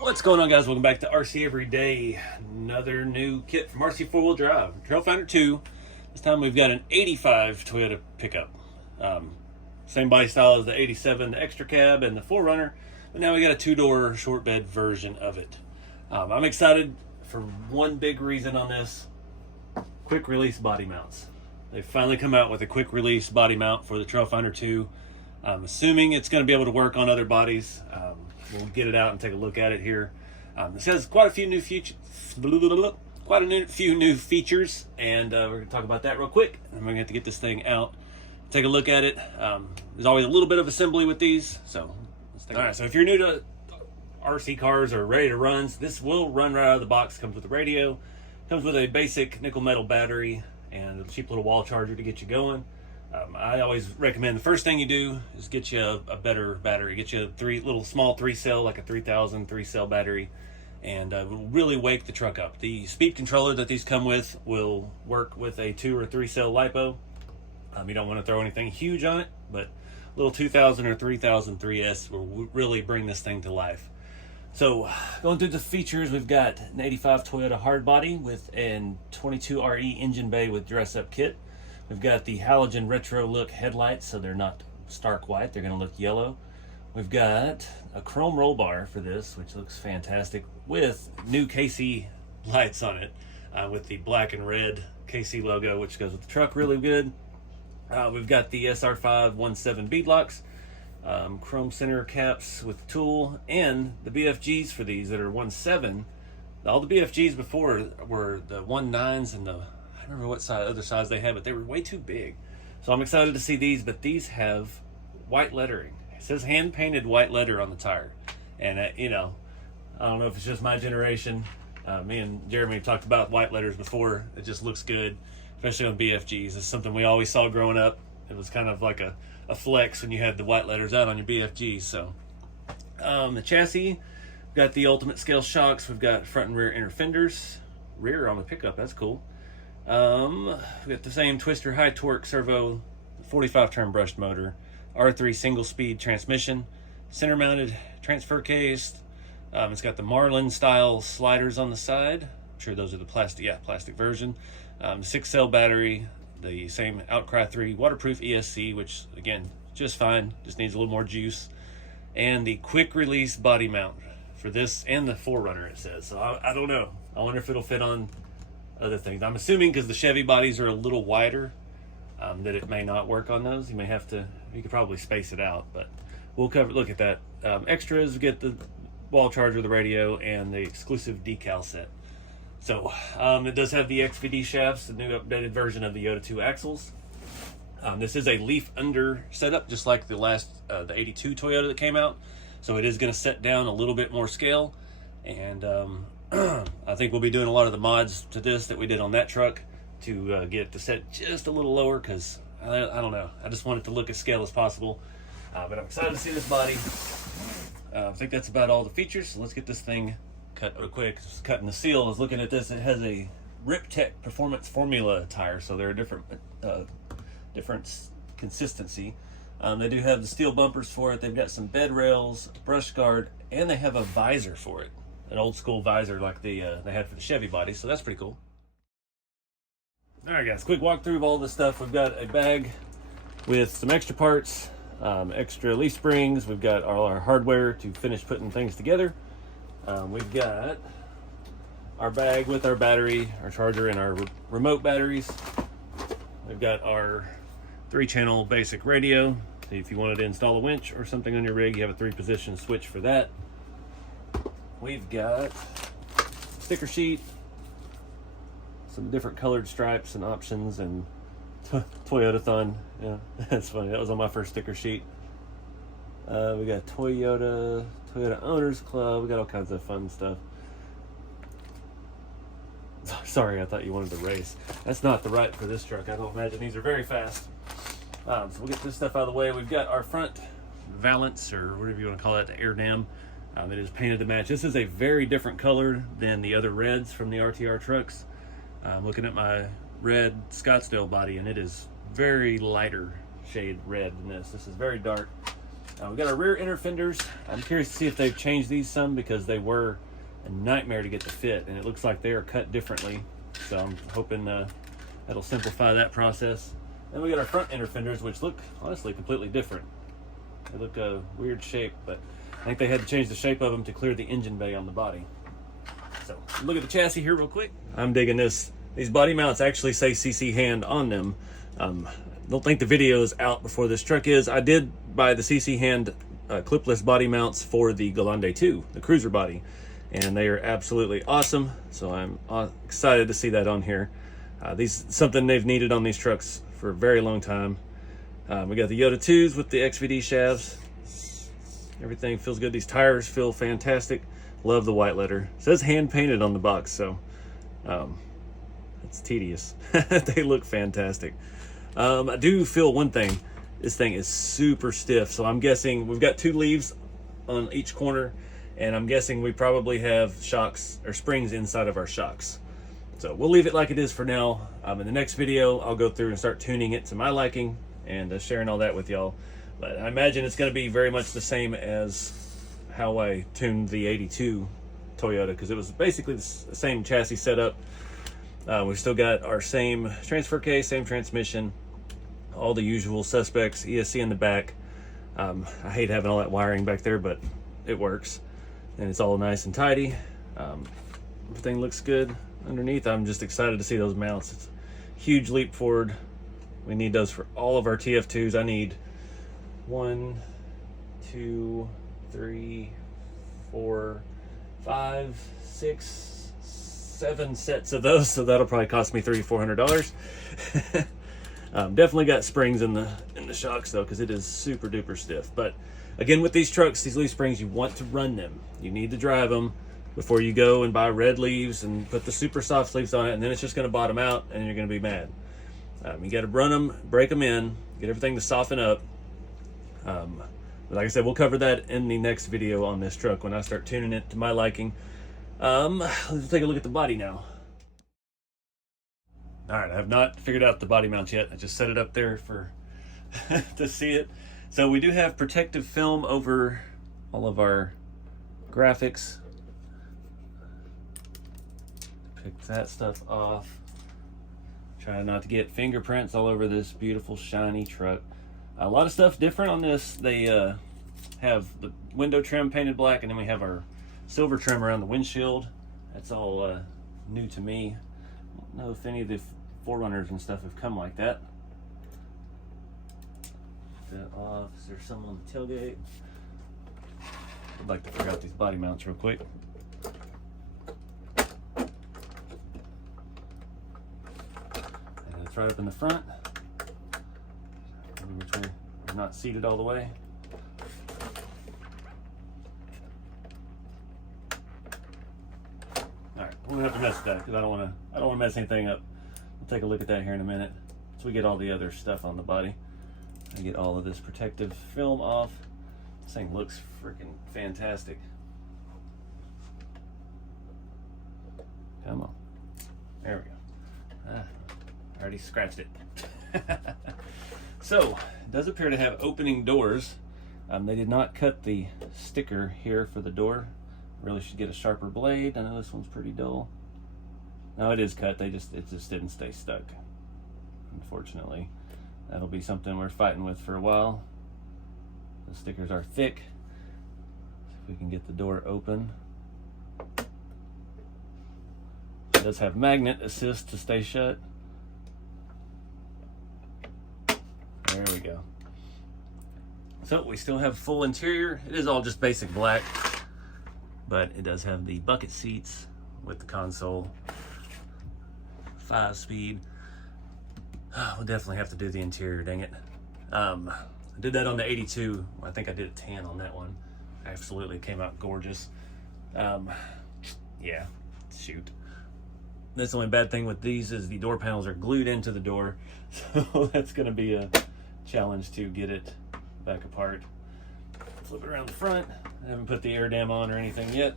What's going on, guys? Welcome back to RC Every Day. Another new kit from RC4 Drive. Trailfinder 2. This time we've got an 85 Toyota pickup. Same body style as the 87, the extra cab, and the 4Runner. But now we got a two-door short bed version of it. I'm excited for one big reason on this. Quick release body mounts. They've finally come out with a quick release body mount for the Trailfinder 2. I'm assuming it's going to be able to work on other bodies. We'll get it out and take a look at it here. This has quite a few new features, and we're going to talk about that real quick. And we're going to have to get this thing out, take a look at it. There's always a little bit of assembly with these, so let's take. All right, so if you're new to RC cars or ready to run, this will run right out of the box. Comes with a radio, comes with a basic nickel metal battery, and a cheap little wall charger to get you going. I always recommend the first thing you do is get you a better battery. Get you a small 3-cell, like a 3000 3-cell battery, and will really wake the truck up. The speed controller that these come with will work with a 2 or 3-cell LiPo. You don't want to throw anything huge on it, but a little 2000 or 3000 3S will really bring this thing to life. So going through the features, we've got an 85 Toyota hardbody with an 22RE engine bay with dress-up kit. We've got the halogen retro look headlights, so they're not stark white, they're going to look yellow. We've got a chrome roll bar for this, which looks fantastic, with new KC lights on it, with the black and red KC logo, which goes with the truck really good. We've got the SR517 beadlocks, chrome center caps with tool, and the BFGs for these that are 1.7. All the BFGs before were the 1.9s and the, I don't remember what other size they had, but they were way too big. So I'm excited to see these, but these have white lettering. It says hand-painted white letter on the tire. And, I don't know if it's just my generation. Me and Jeremy talked about white letters before. It just looks good, especially on BFGs. It's something we always saw growing up. It was kind of like a flex when you had the white letters out on your BFGs. So the chassis, we've got the ultimate scale shocks. We've got front and rear inner fenders. Rear on the pickup, that's cool. We got the same twister high torque servo, 45 turn brushed motor, R3 single speed transmission, center mounted transfer case. It's got the Marlin style sliders on the side. I'm sure those are the plastic version. 6-cell battery, the same Outcry 3 waterproof ESC, which again, just fine, just needs a little more juice. And the quick release body mount for this and the 4Runner, it says. So I don't know. I wonder if it'll fit on other things. I'm assuming because the Chevy bodies are a little wider, that it may not work on those. You could probably space it out, but we'll look at that. Extras, we get the wall charger, the radio, and the exclusive decal set. So it does have the XVD shafts, the new updated version of the Yoda 2 axles. This is a leaf under setup, just like the the 82 Toyota that came out. So it is going to set down a little bit more scale, and I think we'll be doing a lot of the mods to this that we did on that truck to get the set just a little lower, because I don't know, I just want it to look as scale as possible. But I'm excited to see this body. I think that's about all the features, so let's get this thing cut real quick. Just cutting the seal. I was looking at this, it has a Riptech Performance Formula tire, so they're different consistency. They do have the steel bumpers for it. They've got some bed rails, a brush guard, and they have a visor for it. An old school visor like they had for the Chevy body, so that's pretty cool. All right, guys, quick walkthrough of all this stuff. We've got a bag with some extra parts, extra leaf springs. We've got all our hardware to finish putting things together. We've got our bag with our battery, our charger, and our remote batteries. We've got our 3-channel basic radio. So if you wanted to install a winch or something on your rig, you have a 3-position switch for that. We've got sticker sheet, some different colored stripes and options, and Toyota-thon. Yeah, that's funny. That was on my first sticker sheet. We got Toyota Owners Club. We got all kinds of fun stuff. Sorry, I thought you wanted to race. That's not the right for this truck. I don't imagine these are very fast. So we'll get this stuff out of the way. We've got our front valance, or whatever you want to call it, the air dam. It is painted to match. This is a very different color than the other reds from the RTR trucks. I'm looking at my red Scottsdale body, and it is very lighter shade red than this. This is very dark. We've got our rear inner fenders. I'm curious to see if they've changed these some, because they were a nightmare to get to fit, and it looks like they are cut differently. So I'm hoping that'll simplify that process. Then we got our front inner fenders, which look honestly completely different. They look a weird shape, but I think they had to change the shape of them to clear the engine bay on the body. So look at the chassis here real quick. I'm digging this. These body mounts actually say CC Hand on them. Don't think the video is out before this truck is. I did buy the CC Hand clipless body mounts for the Grande 2, the cruiser body, and they are absolutely awesome. So I'm excited to see that on here. These something they've needed on these trucks for a very long time. We got the Yoda 2s with the XVD shafts. Everything feels good. These tires feel fantastic. Love the white letter. It says hand painted on the box, so it's tedious. They look fantastic. I do feel one thing. This thing is super stiff, so I'm guessing we've got 2 leaves on each corner, and I'm guessing we probably have shocks or springs inside of our shocks. So we'll leave it like it is for now. In the next video, I'll go through and start tuning it to my liking and sharing all that with y'all. But I imagine it's going to be very much the same as how I tuned the 82 Toyota, because it was basically the same chassis setup. We've still got our same transfer case, same transmission, all the usual suspects, ESC in the back. I hate having all that wiring back there, but it works. And it's all nice and tidy. Everything looks good underneath. I'm just excited to see those mounts. It's a huge leap forward. We need those for all of our TF2s. I need 1, 2, 3, 4, 5, 6, 7 sets of those, so that'll probably cost me $300-400. Definitely got springs in the shocks though, because it is super duper stiff. But again, with these trucks, these leaf springs, you want to run them. You need to drive them before you go and buy red leaves and put the super soft sleeves on it, and then it's just going to bottom out and you're going to be mad. You got to run them, break them in, get everything to soften up. But like I said, we'll cover that in the next video on this truck when I start tuning it to my liking. Let's take a look at the body now. All right, I have not figured out the body mount yet. I just set it up there for to see it. So we do have protective film over all of our graphics. Pick that stuff off. Try not to get fingerprints all over this beautiful shiny truck. A lot of stuff different on this. They have the window trim painted black, and then we have our silver trim around the windshield. That's all new to me. I don't know if any of the 4Runners and stuff have come like that. That off. Is there some on the tailgate? I'd like to figure out these body mounts real quick. And it's right up in the front. Which way we're not seated all the way. All right, we're gonna have to mess with that because I don't want to mess anything up. We'll take a look at that here in a minute. So we get all the other stuff on the body. I get all of this protective film off. This thing looks freaking fantastic. Come on. There we go. I already scratched it. So, it does appear to have opening doors. They did not cut the sticker here for the door. Really should get a sharper blade. I know this one's pretty dull. No, it is cut. It just didn't stay stuck, unfortunately. That'll be something we're fighting with for a while. The stickers are thick. See if we can get the door open. It does have magnet assist to stay shut. There we go. So we still have full interior. It is all just basic black, but it does have the bucket seats with the console. 5-speed. We'll definitely have to do the interior, dang it. I did that on the 82. I think I did a tan on that one. Absolutely came out gorgeous. Yeah, shoot. That's the only bad thing with these is the door panels are glued into the door. So that's gonna be a challenge to get it back apart. Flip it around the front. I haven't put the air dam on or anything yet.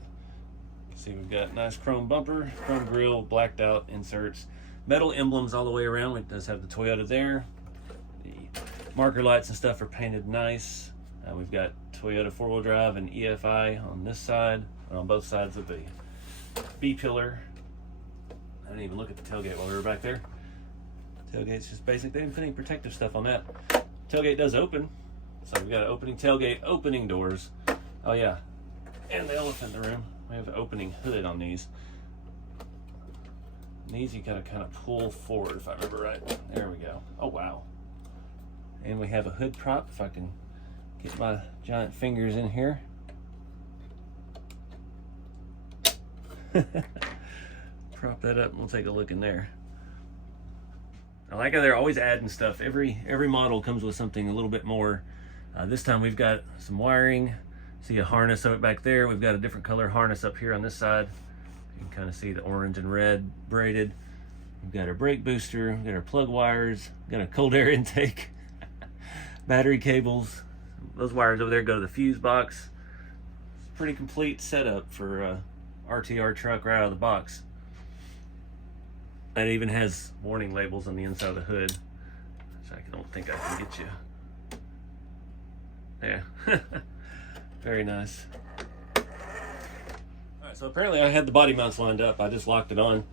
See, we've got nice chrome bumper, chrome grille, blacked out inserts, metal emblems all the way around. It does have the Toyota there. The marker lights and stuff are painted nice. We've got Toyota 4-wheel drive and EFI on this side, or on both sides of the B-pillar. I didn't even look at the tailgate while we were back there. Tailgate's just basic. They didn't put any protective stuff on that. Tailgate does open, so we've got an opening tailgate, opening doors. Oh yeah, and the elephant in the room. We have an opening hood on these. And these you gotta kind of pull forward, if I remember right. There we go. Oh wow. And we have a hood prop, if I can get my giant fingers in here. Prop that up and we'll take a look in there. I like how they're always adding stuff. Every model comes with something a little bit more. This time we've got some wiring. See a harness of it back there. We've got a different color harness up here on this side. You can kind of see the orange and red braided. We've got our brake booster, we've got our plug wires, we've got a cold air intake, battery cables. Those wires over there go to the fuse box. It's a pretty complete setup for a RTR truck right out of the box. It even has warning labels on the inside of the hood, which I don't think I can get you. Yeah, very nice. All right, so apparently I had the body mounts lined up. I just locked it on.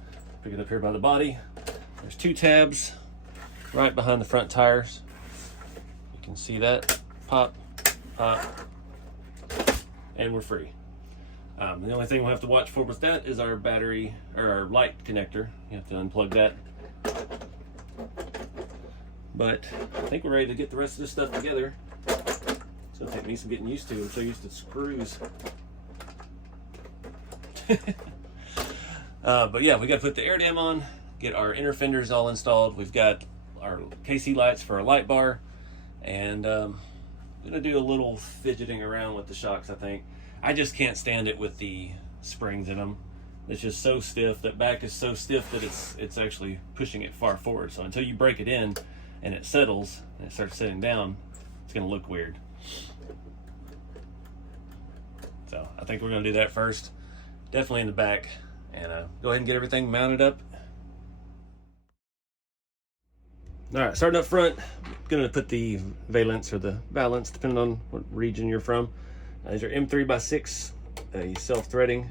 Pick it up here by the body. There's 2 tabs right behind the front tires. You can see that. Pop, pop, and we're free. The only thing we'll have to watch for with that is our battery, or our light connector. You have to unplug that. But I think we're ready to get the rest of this stuff together. So it'll take me some getting used to. I'm so used to screws. But yeah, we got to put the air dam on, get our inner fenders all installed. We've got our KC lights for our light bar, and I'm gonna do a little fidgeting around with the shocks. I think I just can't stand it with the springs in them. It's just so stiff. That back is so stiff that it's actually pushing it far forward. So until you break it in and it settles and it starts sitting down, it's gonna look weird. So I think we're gonna do that first, definitely in the back, and go ahead and get everything mounted up. All right, starting up front, I'm gonna put the valence or the balance, depending on what region you're from. These are M3x6 self-threading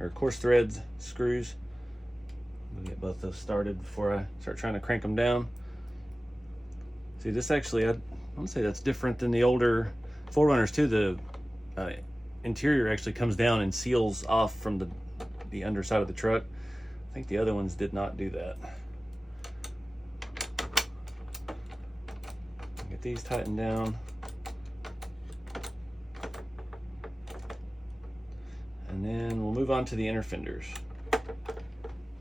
or coarse threads screws. We'll get both those started before I start trying to crank them down. See, this actually, I want to say that's different than the older 4Runners too. The interior actually comes down and seals off from the underside of the truck. I think the other ones did not do that. Get these tightened down. And then we'll move on to the inner fenders.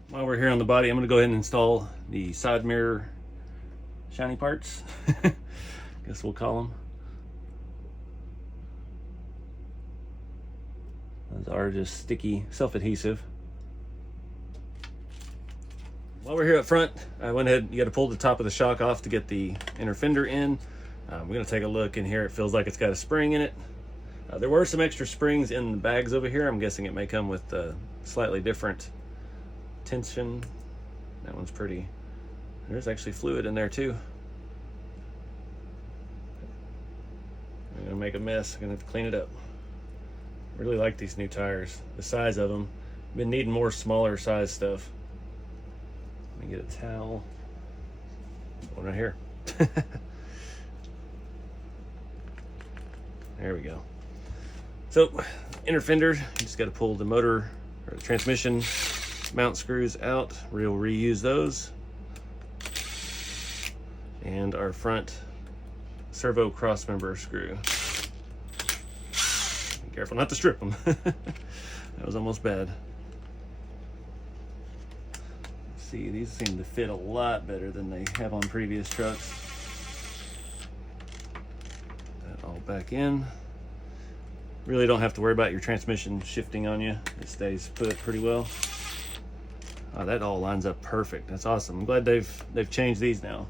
While we're here on the body, I'm going to go ahead and install the side mirror shiny parts. Guess we'll call them. Those are just sticky, self-adhesive. While we're here up front, I went ahead, you got to pull the top of the shock off to get the inner fender in. We're going to take a look in here. It feels like it's got a spring in it. There were some extra springs in the bags over here. I'm guessing it may come with slightly different tension. That one's pretty. There's actually fluid in there too. I'm gonna make a mess. I'm gonna have to clean it up. Really like these new tires. The size of them. Been needing more smaller size stuff. Let me get a towel. One right here. There we go. So, inner fender, you just got to pull the motor or the transmission mount screws out. We'll reuse those. And our front servo cross member screw. Be careful not to strip them. That was almost bad. See, these seem to fit a lot better than they have on previous trucks. That all back in. Really don't have to worry about your transmission shifting on you. It stays put pretty well. Oh, that all lines up perfect. That's awesome. I'm glad they've changed these now.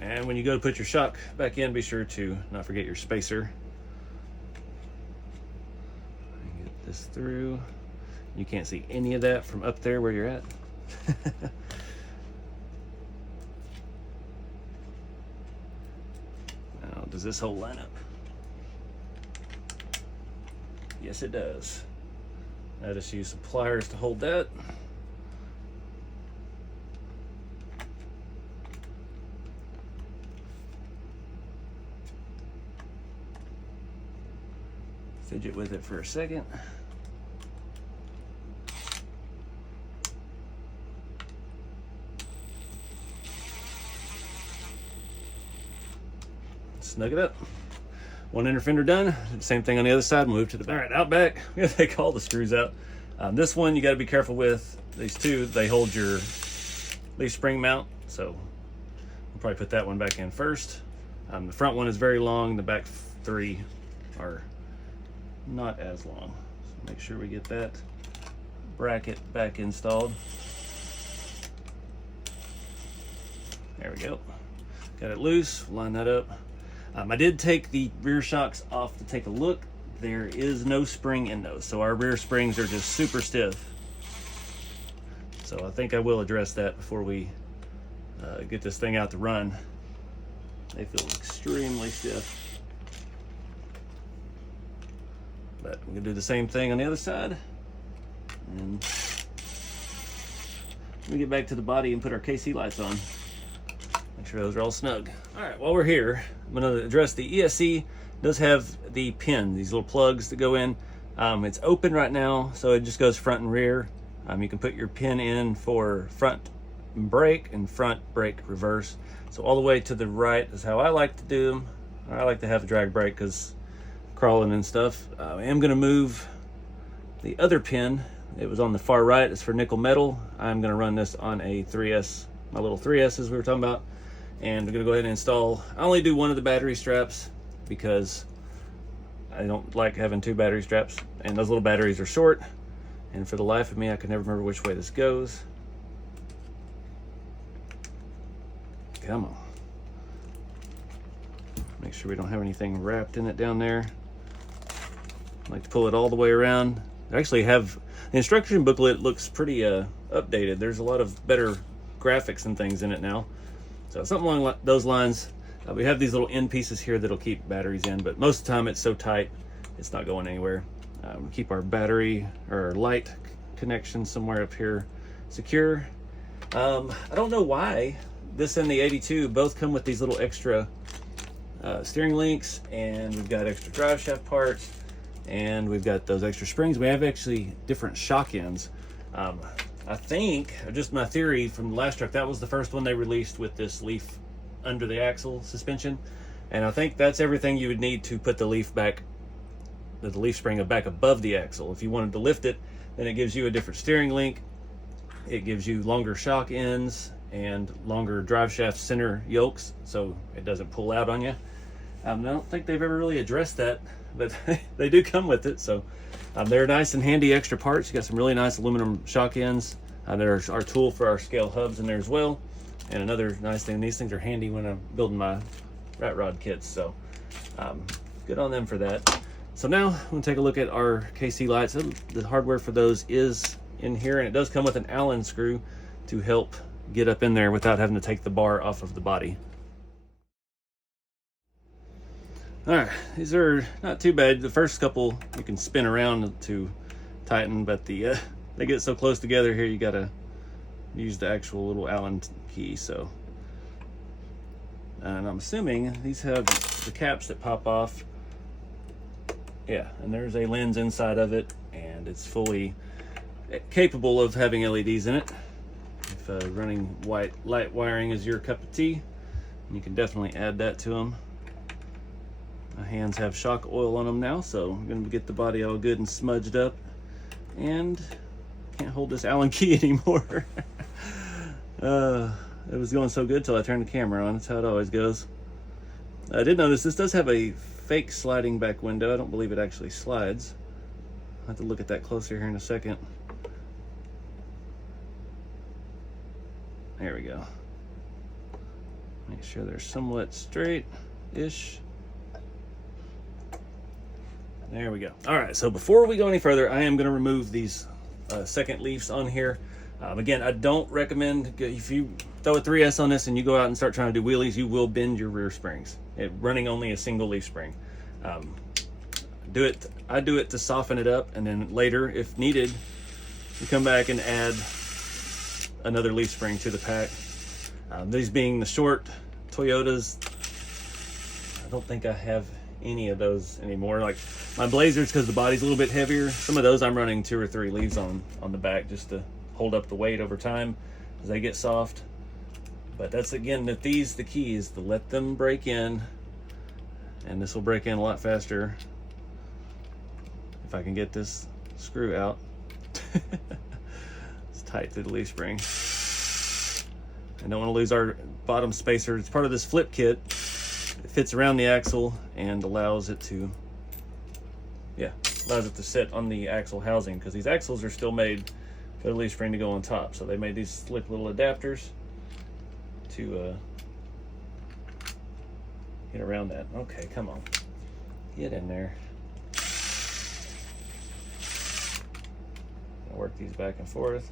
And when you go to put your shock back in, be sure to not forget your spacer. Get this through. You can't see any of that from up there where you're at. Does this hole line up? Yes, it does. I just use some pliers to hold that. Fidget with it for a second. Snug it up. One inner fender done. Same thing on the other side. Move to the back. All right, out back. We gotta take all the screws out. This one you got to be careful with. These two, they hold your leaf spring mount, so we'll probably put that one back in first. The front one is very long. The back three are not as long. So make sure we get that bracket back installed. There we go. Got it loose. Line that up. I did take the rear shocks off to take a look. There is no spring in those, so our rear springs are just super stiff. So I think I will address that before we get this thing out to run. They feel extremely stiff. But we're gonna do the same thing on the other side. And let me get back to the body and put our KC lights on. Make sure those are all snug. All right, while we're here, I'm gonna address the ESC. It does have the pin, these little plugs that go in. It's open right now, so it just goes front and rear. You can put your pin in for front brake and front brake reverse. So all the way to the right is how I like to do them. I like to have a drag brake because crawling and stuff. I am gonna move the other pin. It was on the far right, it's for nickel metal. I'm gonna run this on a 3S, my little 3Ss we were talking about. And I'm gonna go ahead and install, I only do one of the battery straps because I don't like having two battery straps, and those little batteries are short, and for the life of me I can never remember which way this goes. Come on. Make sure we don't have anything wrapped in it down there. I like to pull it all the way around. I actually have, the instruction booklet looks pretty updated. There's a lot of better graphics and things in it now. So something along those lines. We have these little end pieces here that'll keep batteries in, but most of the time it's so tight, it's not going anywhere. We keep our battery or light connection somewhere up here secure. I don't know why this and the 82 both come with these little extra steering links, and we've got extra drive shaft parts, and we've got those extra springs. We have actually different shock ends. I think, just my theory from the last truck, that was the first one they released with this leaf under the axle suspension, and I think that's everything you would need to put the leaf back, the leaf spring back above the axle. If you wanted to lift it, then it gives you a different steering link. It gives you longer shock ends and longer drive shaft center yokes, so it doesn't pull out on you. I don't think they've ever really addressed that, but they do come with it. So they're nice and handy extra parts. You got some really nice aluminum shock ends. There's our tool for our scale hubs in there as well. And another nice thing, these things are handy when I'm building my rat rod kits. So good on them for that. So now I'm gonna take a look at our KC lights. The hardware for those is in here, and it does come with an Allen screw to help get up in there without having to take the bar off of the body. All right, these are not too bad. The first couple you can spin around to tighten, but they get so close together here, you gotta use the actual little Allen key. So, and I'm assuming these have the caps that pop off. Yeah, and there's a lens inside of it, and it's fully capable of having LEDs in it. If running white light wiring is your cup of tea, you can definitely add that to them. My hands have shock oil on them now, so I'm gonna get the body all good and smudged up, and can't hold this Allen key anymore. It was going so good till I turned the camera on. That's how it always goes. I did notice this does have a fake sliding back window. I don't believe it actually slides. I'll have to look at that closer here in a second. There we go. Make sure they're somewhat straight-ish. There we go. All right, so before we go any further, I am going to remove these second leaves on here. Again, I don't recommend, if you throw a 3S on this and you go out and start trying to do wheelies, you will bend your rear springs. Running only a single leaf spring. I do it to soften it up, and then later, if needed, you come back and add another leaf spring to the pack. These being the short Toyotas, I don't think I have any of those anymore. Like my Blazers, because the body's a little bit heavier, some of those I'm running 2 or 3 leaves on the back just to hold up the weight over time as they get soft. But that's, again, the key is to let them break in, and this will break in a lot faster if I can get this screw out. It's tight to the leaf spring. I don't want to lose our bottom spacer. It's part of this flip kit. It fits around the axle and allows it to sit on the axle housing, because these axles are still made for the leaf spring to go on top. So they made these slick little adapters to get around that. Okay, come on, get in there. I'll work these back and forth.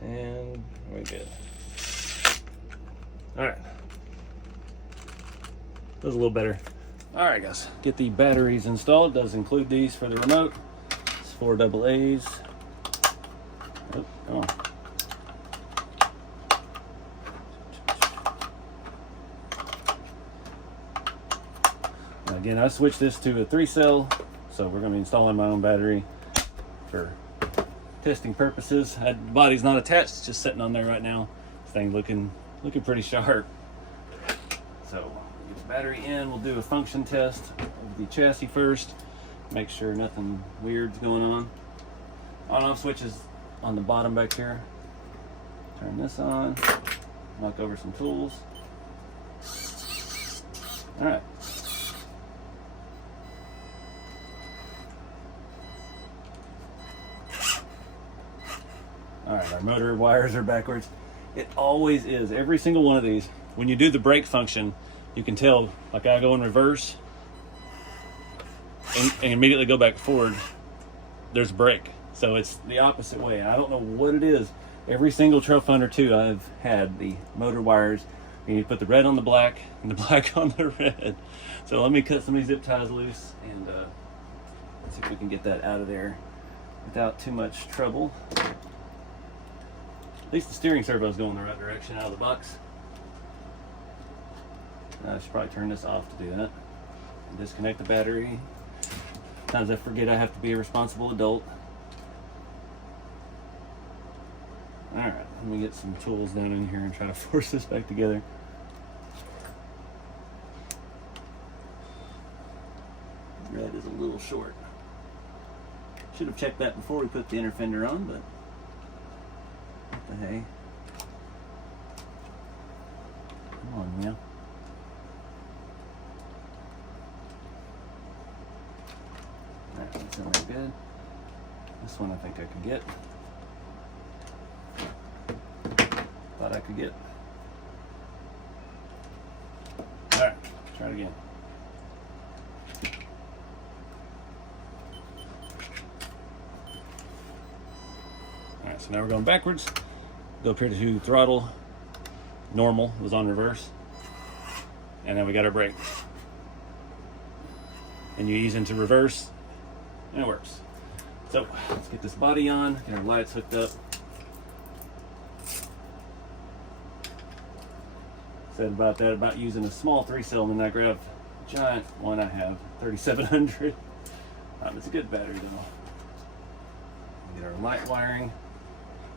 And we're good. All right, that was a little better. All right, guys, get the batteries installed. It does include these for the remote. It's 4 AA's. Oh, come on. Now again, I switched this to a 3-cell, so we're going to be installing my own battery for testing purposes. The body's not attached; it's just sitting on there right now. This thing looking pretty sharp. So get the battery in. We'll do a function test of the chassis first. Make sure nothing weird's going on. On-off switches on the bottom back here. Turn this on. Knock over some tools. All right. All right, our motor wires are backwards. It always is. Every single one of these. When you do the brake function, you can tell, like I go in reverse and immediately go back forward, there's a brake. So it's the opposite way. I don't know what it is. Every single Trail Finder 2 I've had, the motor wires, you need to put the red on the black and the black on the red. So let me cut some of these zip ties loose and see if we can get that out of there without too much trouble. At least the steering servo is going the right direction out of the box. I should probably turn this off to do that. And disconnect the battery. Sometimes I forget I have to be a responsible adult. Alright, let me get some tools down in here and try to force this back together. Red is a little short. Should have checked that before we put the inner fender on, but what the hey. Come on, man. Alright, that's in there good. This one I think I can get. Thought I could get. Alright, try it again. Alright, so now we're going backwards. Go up here to throttle. Normal was on reverse. And then we got our brake. And you ease into reverse, and it works. So let's get this body on, get our lights hooked up. Said about using a small 3-cell, and then I grabbed a giant one I have, 3700. It's a good battery though. Get our light wiring.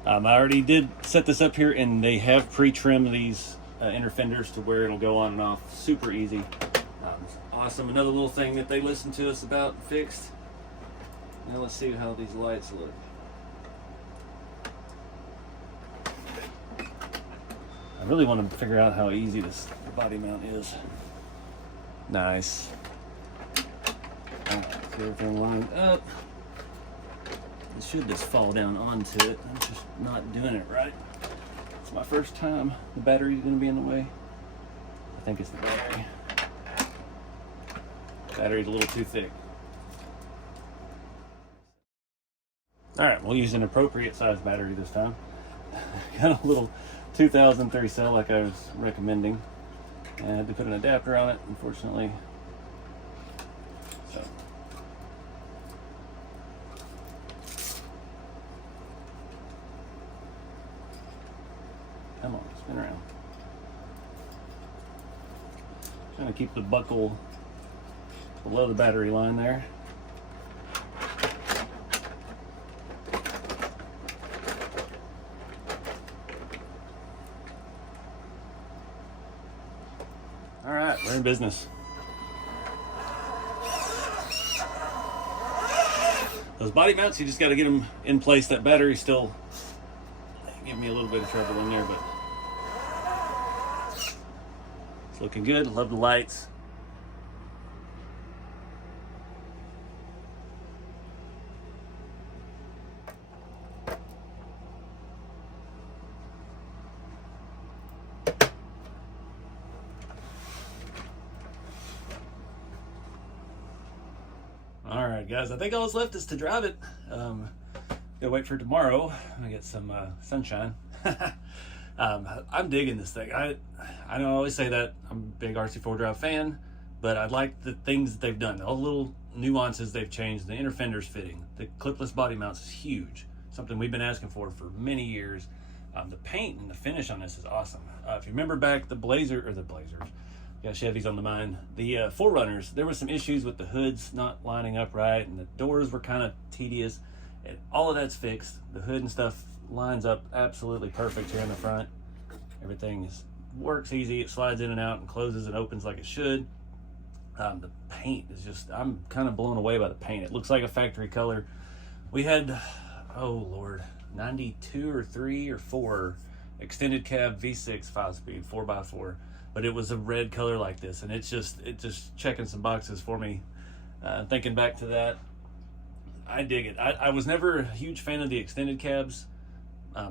I already did set this up here, and they have pre-trimmed these inner fenders to where it'll go on and off super easy. It's awesome. Another little thing that they listened to us about and fixed. Now let's see how these lights look. I really want to figure out how easy this body mount is. Nice. Alright, get everything lined up. It should just fall down onto it. I'm just not doing it right. It's my first time. The battery's going to be in the way. I think it's the battery. Battery's a little too thick. All right, we'll use an appropriate size battery this time. Got a little 2003 cell like I was recommending. I had to put an adapter on it, unfortunately. So. Come on, spin around. Trying to keep the buckle below the battery line there. All right, we're in business. Those body mounts, you just got to get them in place. That battery still giving me a little bit of trouble in there, but it's looking good. Love the lights. All right, guys, I think all that's left is to drive it. Gotta wait for tomorrow. I'm gonna get some sunshine. I'm digging this thing. I know I always say that. I'm a big RC4 drive fan, but I like the things that they've done. All the little nuances they've changed. The inner fenders fitting. The clipless body mounts is huge. Something we've been asking for many years. The paint and the finish on this is awesome. If you remember back the Blazers, got Chevys on the mind. The Forerunners, there was some issues with the hoods not lining up right, and the doors were kind of tedious. And all of that's fixed. The hood and stuff lines up absolutely perfect here in the front. Everything works easy. It slides in and out and closes and opens like it should. The paint is just, I'm kind of blown away by the paint. It looks like a factory color. We had, oh Lord, 92 or 3 or 4 extended cab V6 5-speed 4x4. But it was a red color like this, and it's just checking some boxes for me. Thinking back to that, I dig it. I was never a huge fan of the extended cabs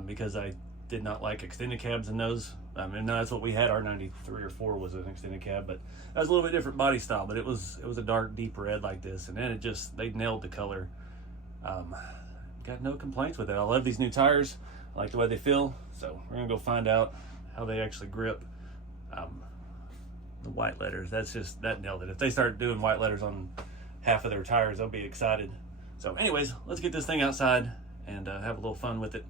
because I did not like extended cabs in those. And that's what we had. Our 93 or 4 was an extended cab, but that was a little bit different body style. But it was a dark, deep red like this, and then they nailed the color. Got no complaints with it. I love these new tires. I like the way they feel. So we're gonna go find out how they actually grip. The white letters, that nailed it. If they start doing white letters on half of their tires, I'll be excited. So anyways, let's get this thing outside and have a little fun with it.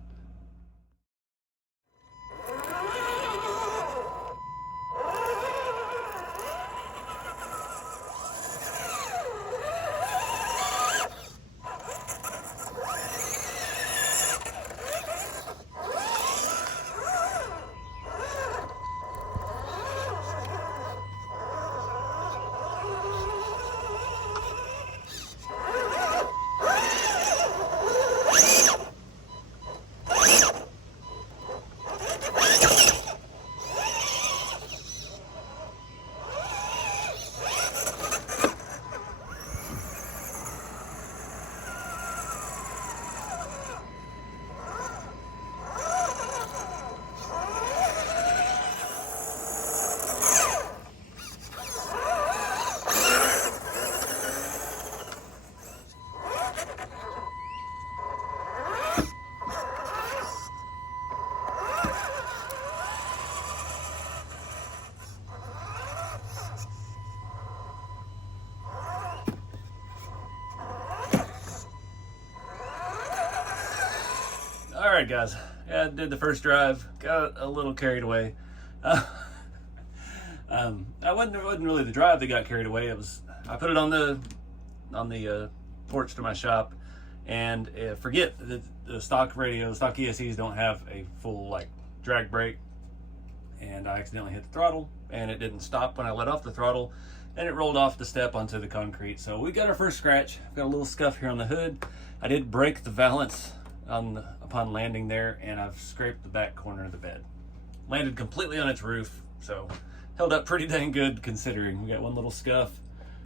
All right, guys. Yeah, I did the first drive. Got a little carried away. I wasn't really the drive that got carried away. I put it on the porch to my shop, and forget that the stock ESCs don't have a full drag brake, and I accidentally hit the throttle, and it didn't stop when I let off the throttle, and it rolled off the step onto the concrete. So we got our first scratch. Got a little scuff here on the hood. I did break the valance upon landing there, and I've scraped the back corner of the bed. Landed completely on its roof, so held up pretty dang good considering. We got one little scuff.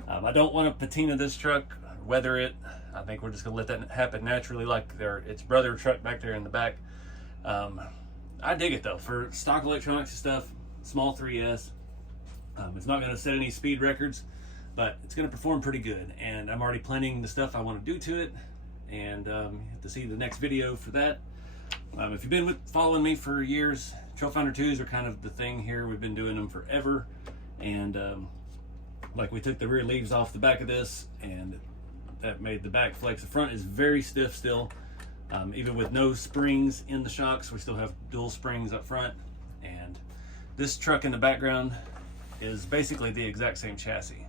I don't want to patina this truck, weather it. I think we're just gonna let that happen naturally, like its brother truck back there in the back. I dig it though for stock electronics and stuff. Small 3S. It's not gonna set any speed records, but it's going to perform pretty good. And I'm already planning the stuff I want to do to it, and you have to see the next video for that. If you've been following me for years, Trail Finder 2s are kind of the thing here. We've been doing them forever, and like we took the rear leaves off the back of this, and that made the back flex. The front is very stiff still, even with no springs in the shocks. We still have dual springs up front, and this truck in the background is basically the exact same chassis.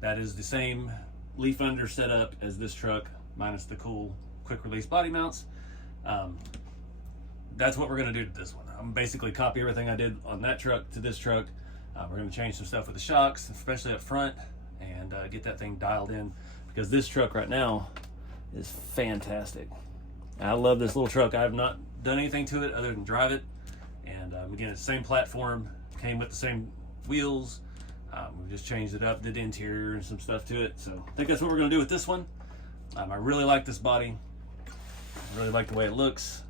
That is the same leaf under setup as this truck, minus the cool quick release body mounts. That's what we're going to do to this one. I'm basically copy everything I did on that truck to this truck. We're going to change some stuff with the shocks, especially up front, and get that thing dialed in, because this truck right now is fantastic. I love this little truck. I have not done anything to it other than drive it, and again, it's the same platform, came with the same wheels. We just changed it up, did the interior and some stuff to it. So I think that's what we're going to do with this one. I really like this body. I really like the way it looks,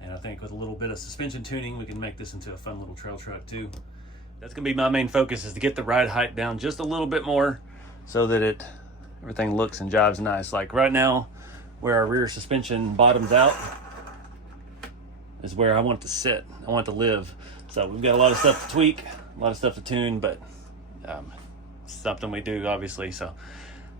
and I think with a little bit of suspension tuning, we can make this into a fun little trail truck too. That's going to be my main focus, is to get the ride height down just a little bit more so that everything looks and jives nice. Like right now, where our rear suspension bottoms out is where I want it to sit. I want it to live. So we've got a lot of stuff to tweak, a lot of stuff to tune, but something we do, obviously. So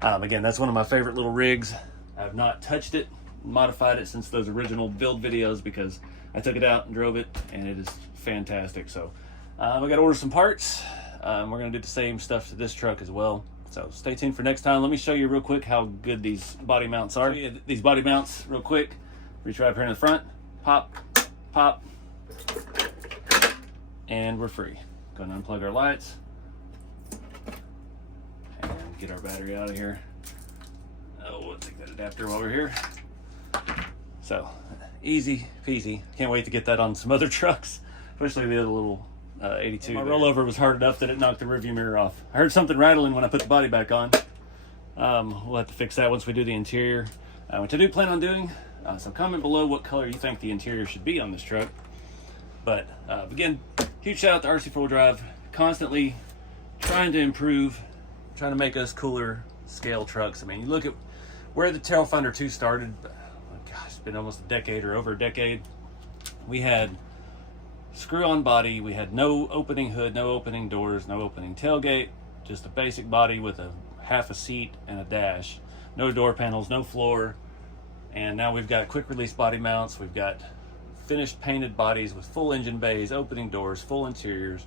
again, that's one of my favorite little rigs. I've not touched it, modified it since those original build videos, because I took it out and drove it, and it is fantastic. So we got to order some parts. We're going to do the same stuff to this truck as well. So stay tuned for next time. Let me show you real quick how good these body mounts are. These body mounts real quick. Reach right up here in the front, pop, pop, and we're free. Go and unplug our lights and get our battery out of here. Oh, we'll take that adapter while we're here. So easy peasy. Can't wait to get that on some other trucks, especially the other little 82. My rollover was hard enough that it knocked the rearview mirror off. I heard something rattling when I put the body back on. We'll have to fix that once we do the interior, which I do plan on doing. So comment below what color you think the interior should be on this truck. But again, huge shout out to RC4 Drive, constantly trying to improve, trying to make us cooler scale trucks. I mean, you look at where the Trail Finder 2 started. Gosh, it's been almost a decade or over a decade. We had screw-on body, we had no opening hood, no opening doors, no opening tailgate, just a basic body with a half a seat and a dash, no door panels, no floor. And now we've got quick release body mounts, we've got finished painted bodies with full engine bays, opening doors, full interiors,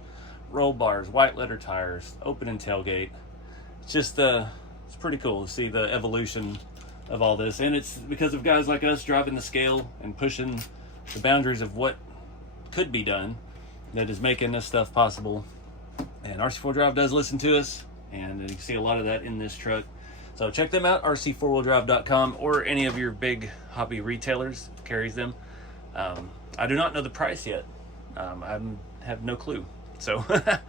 roll bars, white letter tires, opening tailgate. It's just it's pretty cool to see the evolution of all this, and it's because of guys like us driving the scale and pushing the boundaries of what could be done that is making this stuff possible. And RC4 Drive does listen to us, and you can see a lot of that in this truck. So check them out, RC4wdrive.com, or any of your big hobby retailers carries them. I do not know the price yet. I have no clue. So, but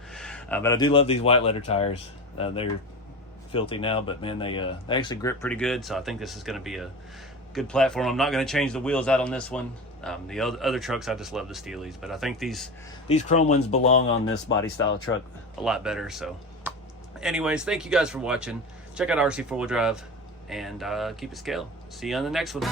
I do love these white letter tires. They're filthy now, but man, they actually grip pretty good. So I think this is going to be a good platform. I'm not going to change the wheels out on this one. The other trucks, I just love the Steelies, but I think these chrome ones belong on this body style truck a lot better. So anyways, thank you guys for watching. Check out RC4 Drive, and keep it scale. See you on the next one.